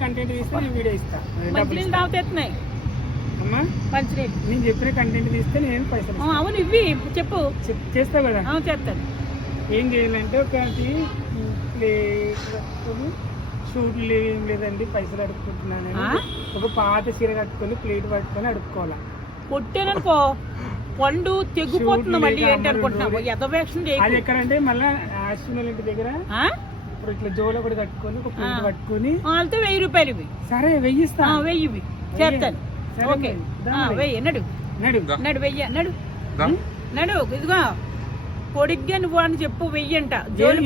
Content తీస్తే నేను video ఇస్తా. మంచినీళ్ళు. తాగుతున్నాయి అమ్మా మంచినీళ్ళు నేను చెప్పిన కంటెంట్ తీస్తే నేను పైసలు. అవును ఇవి చెప్పు. చెప్- చేస్తావు కదా. చేస్తాను ఏం చేయాలంటే ఒకటి షూట్లు ఏం లేదండి పైసలు అడుక్కుంటున్నాను? ఒక పాత చీర కట్టుకొని ప్లేట్ పట్టుకొని అడుక్కోవాలా. కొట్టాననుకో పండు తెగిపోతుంది మళ్ళీ ఏంటి అనుకుంటున్నావు? ఎదవేషన్ అది ఎక్కడంటే మళ్ళీ ఇంటి దగ్గర? ఇప్పుడు ఇట్లా జోలో ఒకటి కట్టుకొని ఒక ప్లేట్. పట్టుకొని వాళ్ళతో వెయ్యి రూపాయలు ఇవి సరే వెయ్యిస్తా. ఆ, వెయ్యి ఇవి చేస్తాను ఓకే. వెయ్యి. నడు. నడు. నడు వెయ్యి. నడు. నడు. ఇదిగో. పొడిగ్గా నువ్వు అని చెప్పు వెయ్యి అంట. జోలు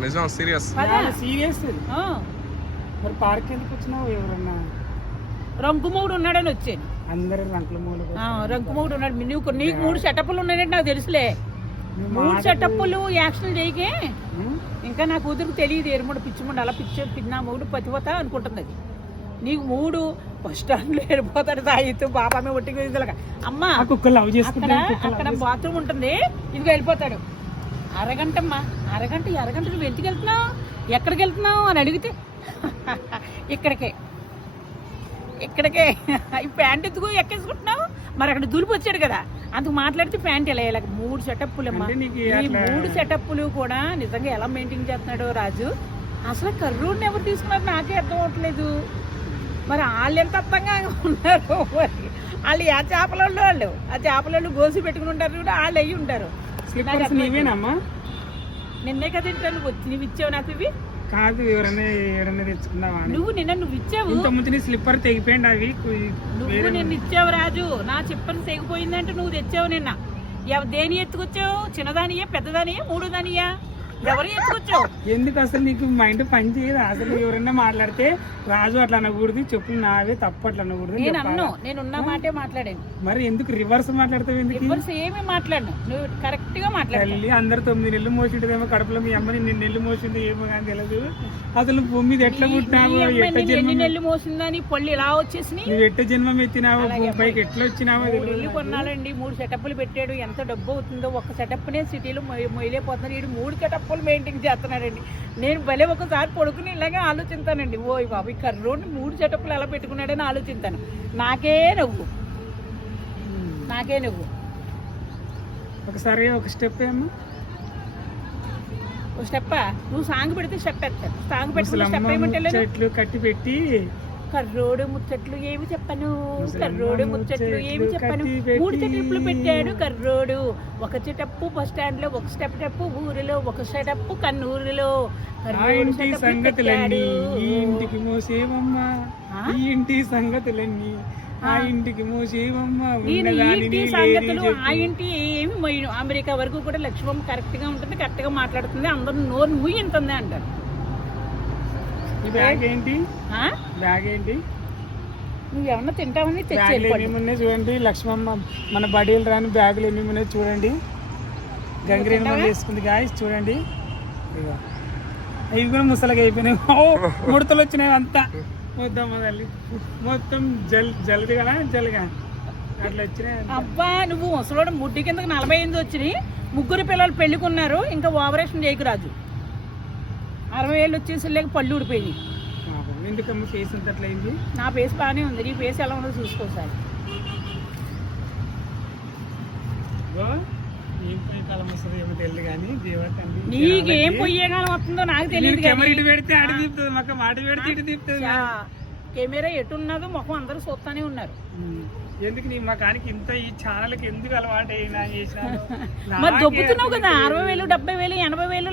నిజం సీరియస్. సీరియస్. ఆ, మరి పార్క్ ఎందుకు వచ్చినావు ఎవరన్నా? రంకుమూడు ఉన్నాడని వచ్చాను. అందరూ ఆ, రంకుమూడు ఉన్నాడు. నీకు నీకు మూడు సెటప్లు ఉన్నాయంటే నాకు తెలుసులే. మూడు సెటప్లు యాక్షన్ చేయకే ఇంకా నా కూతురికి తెలియదు ఎరుముడు పిచ్చిముండు అలా పిచ్చి పిన్నా మూడు పతిపోతా అనుకుంటుంది అది. నీకు మూడు బస్ స్టాండ్లో వెళ్ళిపోతాడు తాగితూ బాబామే ఒట్టికి వెళ్ళక అమ్మా అక్కడ అక్కడ బాత్రూమ్ ఉంటుంది ఇదిగో వెళ్ళిపోతాడు. అరగంటమ్మా అరగంట అరగంట నువ్వు ఎందుకు వెళ్తున్నావు? ఎక్కడికి వెళ్తున్నావు అని అడిగితే ఇక్కడికే. ఇక్కడికే. ఈ ప్యాంట్ ఎందుకు ఎక్కేసుకుంటున్నావు? మరి అక్కడ దులిపి వచ్చాడు కదా. అందుకు మాట్లాడితే ప్యాంట్ ఎలా ఇలా మూడు సెటప్పులు అమ్మా. ఈ మూడు సెటప్పులు కూడా నిజంగా ఎలా మెయింటైన్ చేస్తున్నాడు రాజు? అసలు కర్రూడిని ఎవరు తీసుకున్నారు? నాకే అర్థం అవట్లేదు. మరి వాళ్ళు ఎంత అర్థంగా ఉన్నారు మరి. వాళ్ళు ఆ చేపల వాళ్ళు? ఆ చేపల వాళ్ళు గోసి పెట్టుకుని ఉంటారు కూడా వాళ్ళు అయ్యి ఉంటారు. నిన్నే కదా నువ్వు వచ్చి నువ్వు ఇచ్చావు నాకు ఇవి. కాదు ఎవరైనా ఎవరైనా తెచ్చుకున్నావా. నువ్వు నిన్న నువ్వు ఇచ్చావు. ఇంత ముందు నీ స్లిప్పర్ తెగిపోయింది అవి. నువ్వు నిన్న ఇచ్చావు రాజు. నా చెప్పని తెగిపోయిందంటే నువ్వు తెచ్చావు నిన్న. దేని ఎత్తుకొచ్చావు? చిన్నదానియా పెద్దదానియా మూడు దానియా ఎవరు ఎత్తుకొచ్చావు ఎందుకు అసలు నీకు మైండ్ పని చేయదు? అసలు ఎవరైనా మాట్లాడితే రాజు అట్లా అనకూడదు చెప్పులు నావే తప్పు అట్లా అనకూడదు నేను? అన్ను నేను ఉన్న మాటే మాట్లాడాను. మరి ఎందుకు రివర్స్ మాట్లాడతావు ఎందుకు? రివర్స్ ఏమీ మాట్లాడను. నువ్వు కరెక్ట్గా మాట్లాడాలి తల్లి అందరు తొమ్మిది నెలలు మోసిండేదేమో కడుపులో మీ అమ్మని నిన్ను నెల్లు మోసింది ఏమో కానీ తెలియదు అసలు భూమి మీద ఎట్లా పుట్టినావు? ఎట్ట జన్మం నెలలు మోసిందని పళ్ళు ఇలా వచ్చేసినాయి. నువ్వు ఎట్ట జన్మం ఎత్తినావో? పైకి ఎట్లా వచ్చినావో ఇల్లు కొన్నాడండి మూడు సెటప్లు పెట్టాడు. ఎంత డబ్బు అవుతుందో ఒక సెటప్నే సిటీలో మొయ్యలేకపోతున్నాడు వీడు మూడు సెటప్లు మెయింటైన్ చేస్తున్నాడండి. నేను భలే ఒకసారి పడుకుని ఇలాగే ఆలోచిస్తానండి ఓ బాబు ఈ కర్రోడ్ని మూడు సెటప్లు ఎలా పెట్టుకున్నాడని ఆలోచిస్తాను నాకే నవ్వు. నాకే నవ్వు. ఒకసారి ఒక స్టెప్ ఏమో ఒక స్టెప్ నువ్వు సాంగ్ పెడితే స్టెప్ ఎత్తాను సాంగ్ పెట్టుకుని స్టెప్ ఏమంటే చెట్లు కట్టి పెట్టి కర్రోడు ముచ్చట్లు ఏమి చెప్పను కర్రోడు ముచ్చట్లు ఏమి చెప్పను. మూడు చెట్లు పెట్టాడు కర్రోడు ఒక చెటప్పు బస్ స్టాండ్లో ఒక స్టెప్ టప్పు ఊరిలో ఒక స్టెప్ కన్నూరులో సంగతులన్నీ. ఈ ఇంటికి మోసేవమ్మా? ఈ ఇంటి సంగతులన్నీ ఆ ఇంటికి మోసేవమ్మా ఇంటి సంగతులు. ఆ ఇంటి ఏమి మొయ్యను అమెరికా వరకు కూడా లక్ష్మం కరెక్ట్గా ఉంటుంది కరెక్ట్గా మాట్లాడుతుంది అందరూ నోరు ముయ్యింటుంది అంటారు ఈ బ్యాగ్ ఏంటి? బ్యాగ్ ఏంటి? నువ్వు ఏమన్నా తింటావని తెచ్చి బ్యాగులు వెళ్ళిపోండి. ఎన్ని ఉన్నాయి చూడండి. లక్ష్మమ్మ మన బడీలు రాని బ్యాగులు ఎన్ని ఉన్నాయి చూడండి. గంగిరేని మళ్ళీ వేసుకుంది గాయస్ చూడండి. ఇవి కూడా ముసలగా అయిపోయినాయి. ఓ, ముడతలు వచ్చినాయి అంతా. మొత్తం మొదలు మొత్తం జల్ జల్ది కదా జల్గా. అట్లా వచ్చినాయి. అబ్బా నువ్వు ముసలోడు ముడ్డి కిందకి నలభై ఎనిమిది వచ్చినాయి. ముగ్గురు పిల్లలు పెళ్ళికున్నారు ఇంకా ఓపరేషన్ చేయకు రాజు. అరవై ఏళ్ళు వచ్చేసి లేక పళ్ళు ఊడిపోయింది ఎందుకమ్మ ఫేస్ అంత నా ఫేస్ బాగానే ఉంది. నీ ఫేస్ ఎలా ఉందో చూసుకోసారి నీకేం పొయ్యే కాలం వస్తుందో నాకు తెలియదు కెమెరా కెమెరా ఎటున్నదో ముఖం అందరూ చూస్తానే ఉన్నారు. ఎందుకు నీ మా కానికి ఇంత ఈ ఛానల్కి ఎందుకు అలవాటు అయినా చేసినా మరి దొబ్బుతున్నావు కదా అరవై వేలు డెబ్బై వేలు ఎనభై వేలు